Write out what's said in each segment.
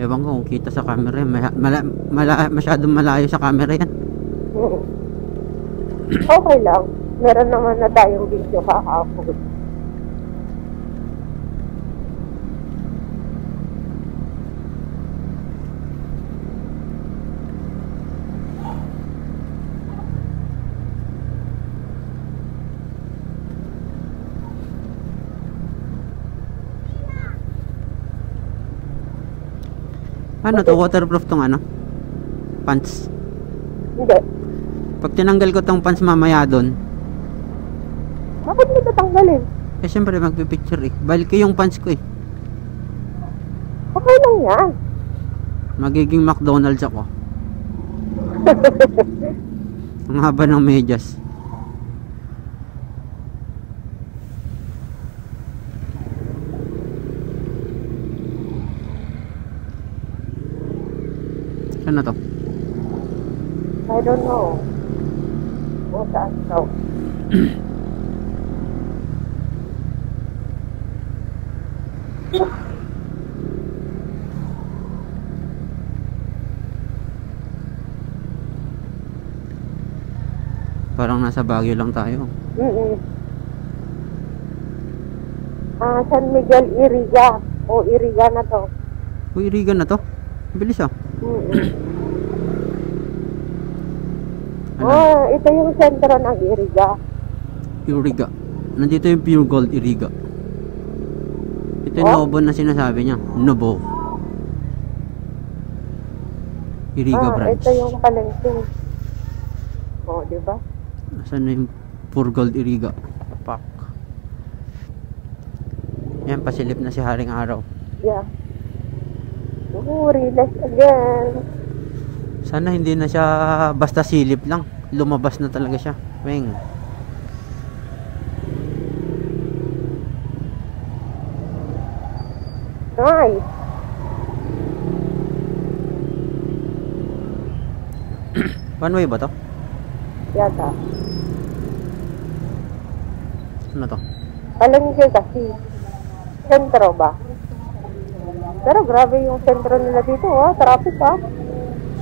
Ewan ko kung kita sa camera yan. Masyadong malayo sa camera yan. Okay lang. Meron naman na tayong video kahapon. Ano to? Waterproof tong ano? Pants. Hindi. Pag tinanggal ko tong pants mamaya doon, Bakit mo tatanggalin? eh syempre magpipicture eh. Balik ko yung pants ko eh. Okay lang yan. Magiging McDonald's ako. Ang haba ng medyas. Saan na to? I don't know. O saan to? Parang nasa Baguio lang tayo. San Miguel, Iriga. O Iriga na to. Uy, Iriga na to. Bilis ah. Oh, ito yung sentro ng Iriga. Iriga. Nandito yung Pure Gold Iriga. Ito yung Nobo na sinasabi niya. Nobo. Iriga branch. Ito yung palengke. Oh, di ba? Saan na yung Pure Gold Iriga? Pak. Yan, pasilip na si Haring Araw. Yeah. Relax again. Sana hindi na siya basta silip lang. Lumabas na talaga siya. Weng. Nice. One way ba to? Yata. Ano to? Palengke kasi. Sentro ba? Pero grabe yung sentro nila dito, traffic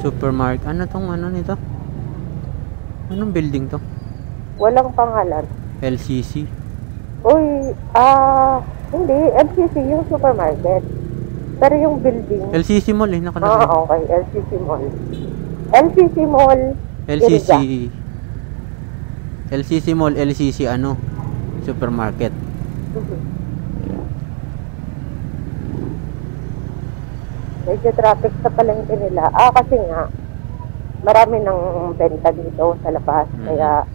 Supermarket. Ano tong ano nito? Anong building to? Walang pangalan. LCC. Uy, hindi. LCC yung supermarket. Pero yung building. LCC Mall eh, nakalagay. Okay. LCC Mall. LCC Mall. LCC. LCC Mall, LCC ano? Supermarket. Medyo traffic sa palengke nila. Kasi nga, marami ng benta dito sa labas. Kaya,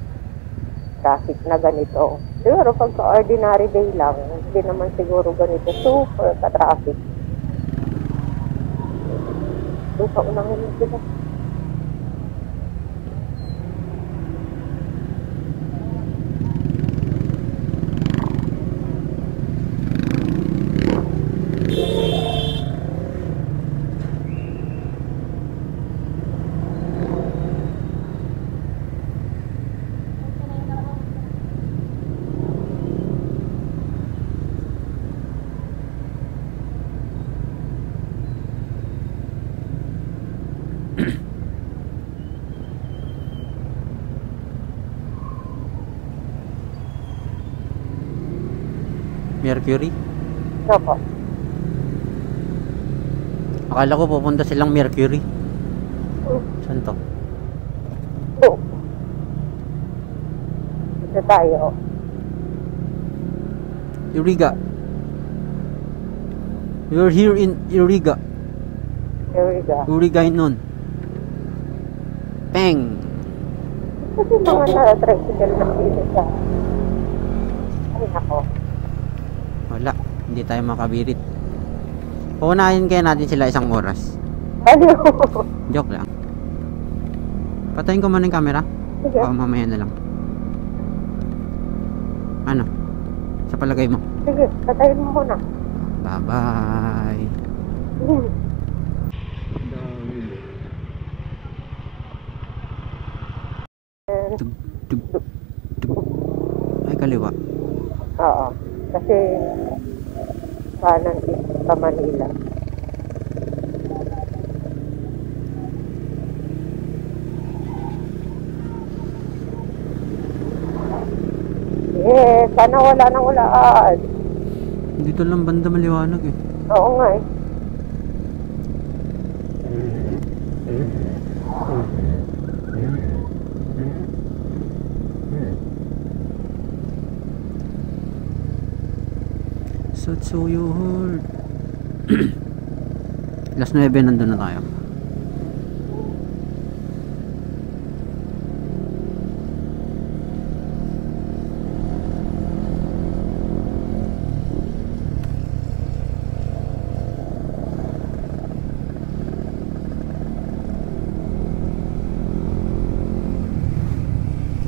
traffic na ganito. Siguro, pagka ordinary day lang, hindi naman siguro ganito. Super ka-traffic. Doon sa unang hilig sila. Mercury? Opo. Akala ko pupunta silang Mercury. Saan to? Ito tayo. Iriga. You're here in Iriga. Iriga nun. Peng. Kasi mga na-tricycle na dito sa... Ay, ako. Wala. Hindi tayo makabirit. Puunahin kaya natin sila isang oras. Ano? Joke lang. Patayin ko muna yung camera. Sige. O mamaya na lang. Ano? Sa palagay mo? Sige, patayin mo muna. Bye bye. Tug, tug, tug. Ay, kaliwa. Oo. Kasi kanan is sa Manila. Sana wala nang ulaan. Dito lang banda maliwanag eh. Oo nga eh. So you heard. Last 9 nandun na tayo.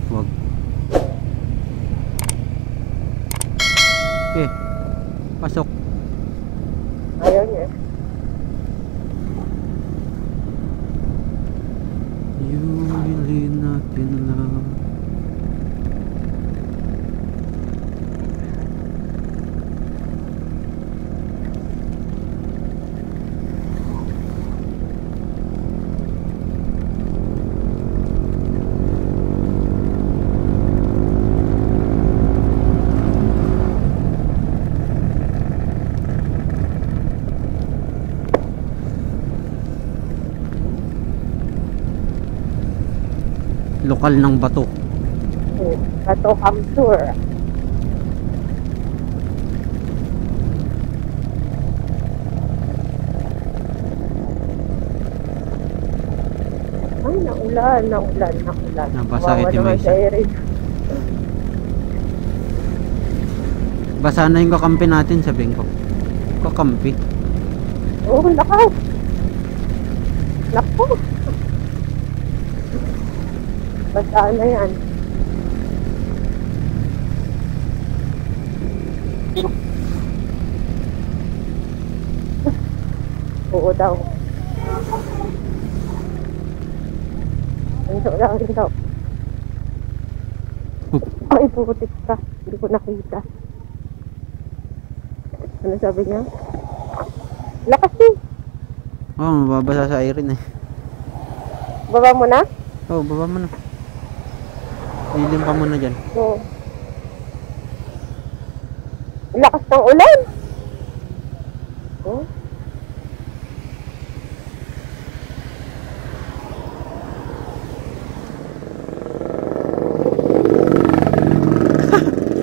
Wag. Okay. Pasok. Ayaw niya. You really not in love. Lokal ng bato. Bato Kamsur. Ay, naulan. Nabasa Kawawa ito naman may si isa. Erin. Basa na yung kakampi natin, sabihin ko. Kakampi. Oo, lakas. Naku. Basta na yan. Oo daw. Hinto lang, hinto. Ay, putik ka. Hindi ko nakita. Ano sabi niya? Lakas eh. Oh, mababasa sa Irene eh. Baba mo na? Oh, baba mo na. Lilim pa muna dyan. Oo. Lakas ng ulan. Oh.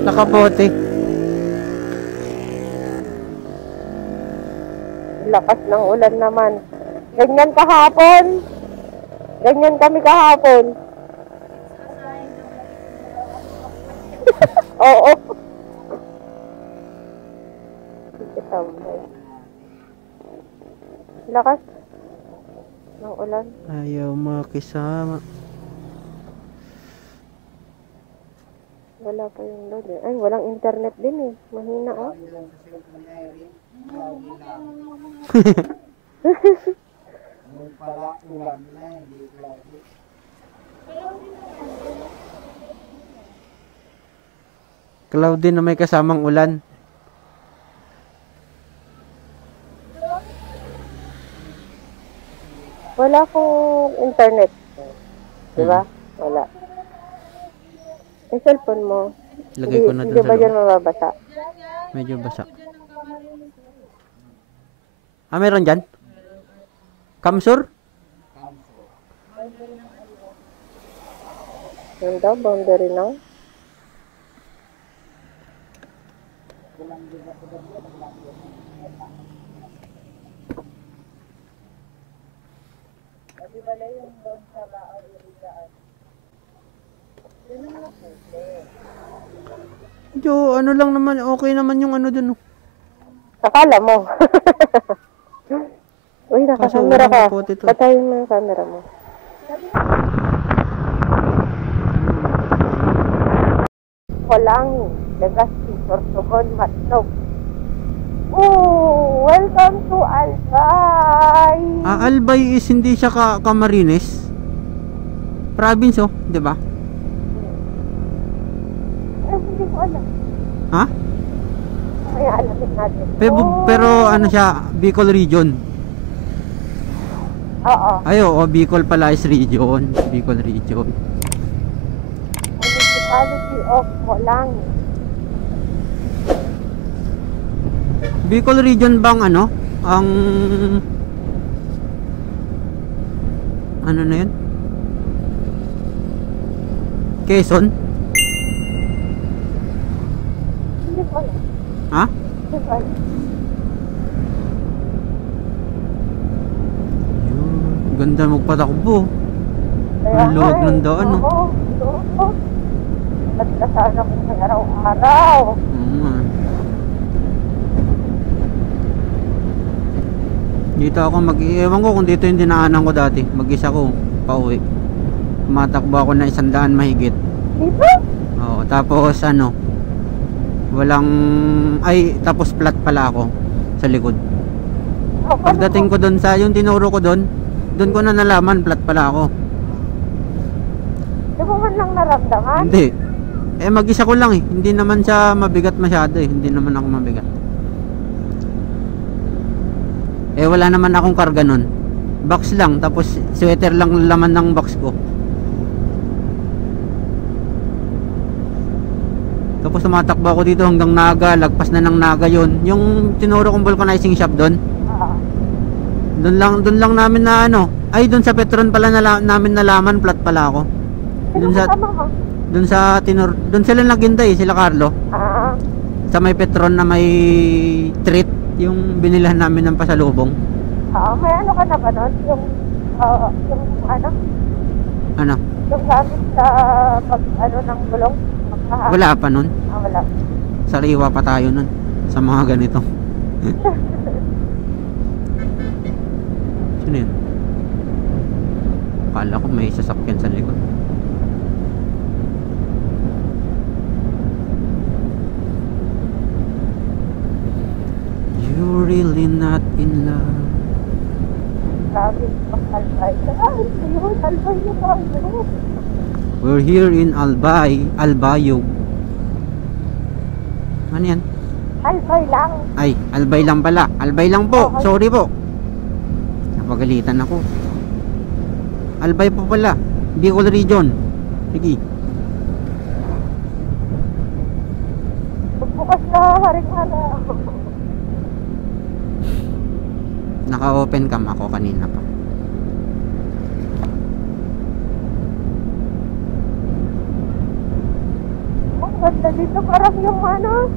Nakapote. Lakas ng ulan naman. Ganyan kahapon. Ganyan kami kahapon. Oo. Lakas ng ulan. Ayaw makisama. Wala pa yung load eh. Ay, walang internet din eh. Mahina oh. Cloudy na may kasamang ulan. Wala akong internet. Diba? Wala. Yung cellphone mo. Lagay ko na dun Hindi sa ba dyan loob. mababasa? Medyo basa. Ah, meron dyan? Kamsur? Yan daw, boundary lang. Medyo ano lang naman, okay naman yung ano dun. Oh. Akala mo. Uy, Kaso nakakamera ka. walang kapote to. Patayin mo yung camera mo. Kolangi, Legacy, Sorsogon, Matlog. Oh, welcome to Albay. Ah, Albay is hindi siya Camarines. Province oh, 'di ba? Hindi ko alam. Ha? Kaya alamin natin. Pero ano siya, Bicol region. Oo. Ay, oo, Bicol pala is region. Bicol region. Municipality of Kolangi. Bicol region bang ano? Ang ano na yun? Quezon? Hindi ko alam. Ha? Hindi ko alam. Yun. Ganda magpatakbo. Kaya Ang luwag nga ng eh. daan, no? Oo, oo. Nagka sana kung may araw-araw. Dito ako ewan ko kung dito yung dinaanan ko dati. Mag-isa ko pauwi. Tumatakbo ako na 100 mahigit. Dito? Oo, tapos ano, tapos flat pala ako sa likod. Pagdating ko doon sa yung tinuro ko doon ko na nalaman flat pala ako. Di mo man lang naramdaman? Hindi. Mag-isa ko lang eh. Hindi naman siya mabigat masyado eh. Hindi naman ako mabigat. Wala naman akong karga nun. Box lang, tapos sweater lang laman ng box ko. Tapos tumatakbo ako dito hanggang Naga, lagpas na ng Naga yun. Yung tinuro kong vulcanizing shop doon. Doon lang namin na ano. Ay, doon sa Petron pala namin nalaman, flat pala ako. Doon sila naghintay, sila Carlo. Sa may Petron na may treat, yung binilhan namin ng pasalubong. May ano ka na ba nun? Yung ano? Ano? Yung gamit sa ano ng gulong? Wala pa nun. Wala. Sariwa pa tayo nun sa mga ganito. Sino yun? Akala ko may sasakyan sa likod. You're really not in love. Sabi ko, Albay. Yun, Albay na tayo. We're here in Albayog. Ano yan? Albay lang. Ay, Albay lang pala. Albay lang po. Sorry po. Napagalitan ako. Albay po pala. Bicol region. Sige. Bukas na haring-hara. Naka-open cam ako kanina pa. Ang ganda dito, parang yung ano.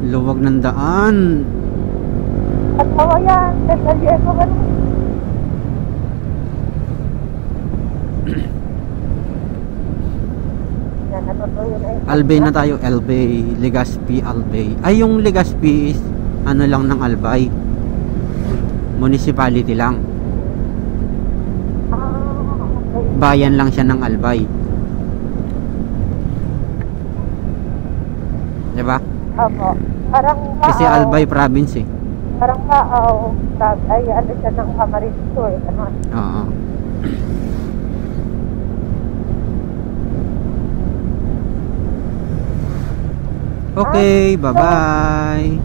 Luwag ng daan. At hawayan. Detalye ko ano. Yan, natutuyo na yun. Albay na tayo. Albay. Legazpi, Albay. Ay, yung Legazpi is ano lang ng Albay. Municipality lang. Okay. Bayan lang siya ng Albay. Diba? Opo. Parang Kasi Albay province eh. Parang ay ano siya ng Camarines Sur. Ano? Oo. Okay, bye-bye.